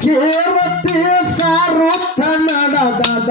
ಕೇರುತ್ತಿ ಸಾರುತ್ತ ನಡದ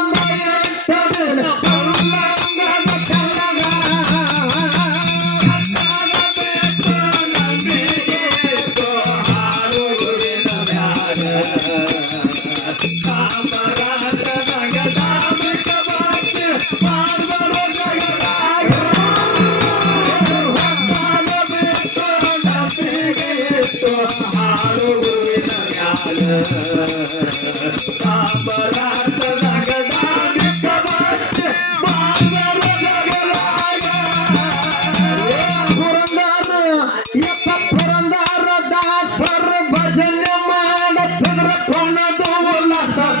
Come on, come on, come on,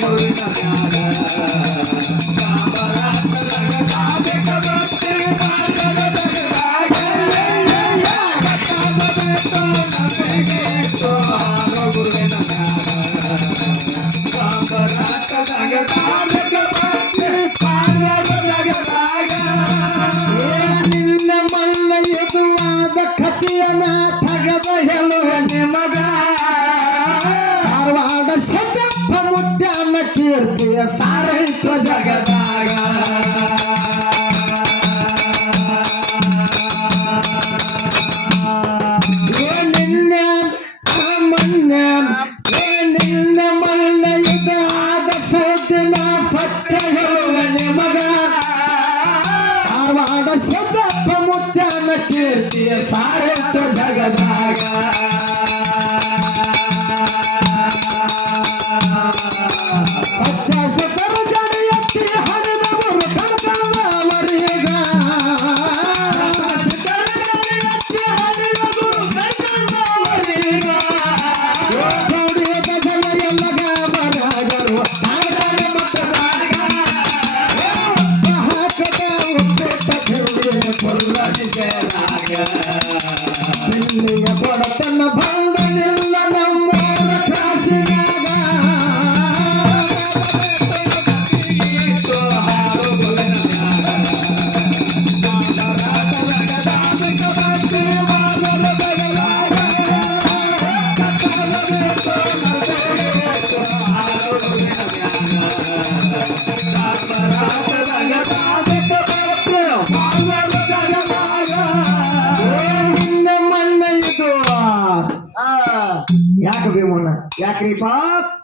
volver a பொருளாக பெண்ணிய படத்தன்ன பந்த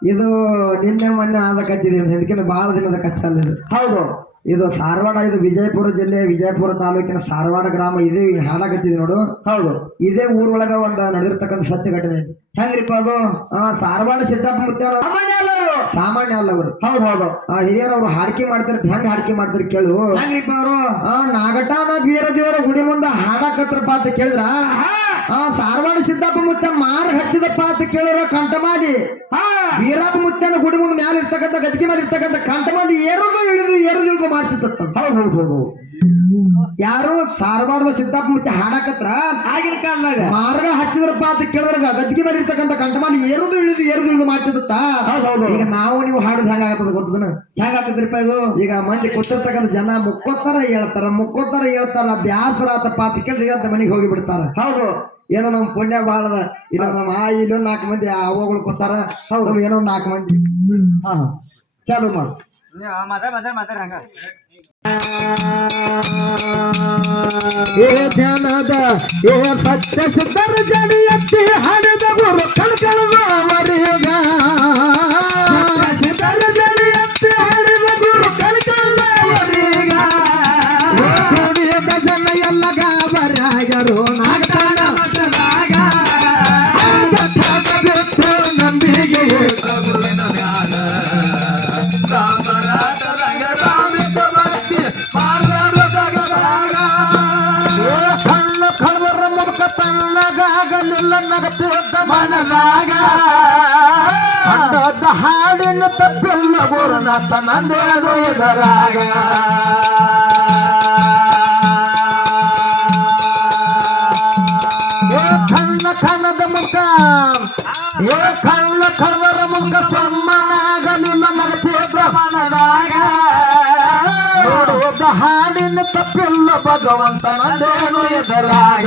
ಇದು ನಿನ್ನೆ ಮೊನ್ನೆ ಆದ ಕತ್ತಿದೆ ಇದು ಇದಕ್ಕಿಂತ ಬಹಳ ದಿನದ ಕಥೆ ಅಲ್ಲ ಇದು. ಹೌದು. ಇದು ಸಾರವಾಡ ಇದು ವಿಜಯಪುರ ಜಿಲ್ಲೆ ವಿಜಯಪುರ ತಾಲೂಕಿನ ಸಾರವಾಡ ಗ್ರಾಮ ಇದೆ ಹಾಡ ಕತ್ತಿದೆ ನೋಡು. ಹೌದು. ಇದೇ ಊರೊಳಗ ಒಂದ ನಡೆದಿರ್ತಕ್ಕಂಥ ಸತ್ಯ ಘಟನೆ. ಹೆಂಗ್ರಿಪ್ಪ ಅದು? ಆ ಸಾರವಾಡ ಸಿದ್ದಪ್ಪ ಮುತ್ಯಾರ ಸಾಮಾನ್ಯ ಅಲ್ಲ ಅವ್ರು. ಸಾಮಾನ್ಯ ಅಲ್ಲ ಅವರು. ಹೌದು ಹೌದು. ಆ ಹಿರಿಯರು ಅವ್ರು ಹಾಡಿಕೆ ಮಾಡ್ತಾರೆ ಹೆಂಗ್ ಹಾಡಿಕೆ ಮಾಡ್ತಾರೆ ಕೇಳು. ಹೆಂಗ್ರಿಪ್ಪ ಅವರು? ಆ ನಾಗಟಾನ ಬೀರ ದೇವರ ಗುಡಿ ಮುಂದ ಹಾಡಾಕತ್ರಪ್ಪ ಅಂತ ಕೇಳಿದ್ರ? ಆ ಸಾರವಾಡ ಸಿದ್ದಪ್ಪ ಮುತ್ತ ಮಾರು ಹಚ್ಚಿದಪ್ಪ ಅಂತ ಕೇಳಿರ ಕಂಠಮಾಲಿ ವೀರಪ್ಪ ಮುತ್ತನ ಗುಡಿ ಮುಂದೆ ಮ್ಯಾಲ ಇರ್ತಕ್ಕಂಥ ಗದ್ದಿಗೆ ಮೇಲೆ ಇರ್ತಕ್ಕಂಥ ಕಂಠಮಾಲಿ ಏರುದು ಇಳಿದು ಏರುದು ಇಳಿದು ಮಾಡ್ತಿತ್ತ ಹೌದು ಹೌದು ಹೌದು ಯಾರು ಸಾರವಾಡದ ಸಿದ್ದಪ್ಪ ಮುತ್ತ ಹಾಡಾಕತ್ರ ಆಗಿನ ಕಾಲದಾಗ. ಮಾರ್ಗ ಹಚ್ಚಿದ್ರಪ್ಪ ಅಂತ ಕೇಳಿದ್ರ ಗದ್ದಿಗೆ ಮೇಲೆ ಇರ್ತಕ್ಕಂಥ ಕಂಠಮಾಲಿ ಏರುದು ಇಳಿದು ಏರುದು ಇಳಿದು ಮಾಡ್ತಿತ್ತ ಈಗ ನಾವು ನೀವು ಹಾಡುದು ಹೆಂಗಾಗತ್ತದ ಗೊತ್ತದನ ಹೆಂಗಾಗ್ತದ್ರಿಪ್ಪ ಇದು? ಈಗ ಮಂದಿ ಕೊಟ್ಟಿರ್ತಕ್ಕಂಥ ಜನ ಮುಕ್ಕೋತಾರ ಹೇಳ್ತಾರ ಮುಕ್ಕೋತಾರ ಹೇಳ್ತಾರ ಬ್ಯಾಸರ ಆತಪ್ಪ ಅಂತ ಕೇಳಿದ್ರೆ ಅಂತ ಮನೆಗೆ ಹೋಗಿ ಬಿಡ್ತಾರ. ಹೌದು. ಏನೋ ನಮ್ ಪುಣ್ಯ ಬಾಳದ ಇಲ್ಲ ನಮ್ಮ ಆ ಇಲ್ಲೋ ನಾಲ್ಕು ಮಂದಿ ಅವಗಳು ಕೂತಾರ ಹೌದು ಏನೋ ನಾಲ್ಕು ಮಂದಿ ಹಾ ಚಾಲು ಮಾಡು ಏ ಧ್ಯಾನದ ಏ ಸತ್ಯ ಸುಂದರ ಜಡಿ ಎತ್ತಿ ಹಣದ ಗುರು ಕಳ್ಕಳದ ಮರಿಯಗ ಸುಂದರ ಜಡಿ ಎತ್ತಿ ಹಣದ ಗುರು ಕಳ್ಕಳದ ಮರಿಯಗ ಕುಡಿಯದ ಜನ ಎಲ್ಲ ಗಾಬರಾಗರು ಮನನಾಗ ಕಂಡದ ಹಾಡಿನ ತಪ್ಪಿಲ್ಲ ಗುರುನಾಥ ನಂದೇನು ಇದರಾಗ ಮುಖ ಮುಖ ಮನದಾಗ. ಹಾಡಿನ ತಪ್ಪಿಲ್ಲ ಭಗವಂತನದೇನು ಎದುರಾಗ.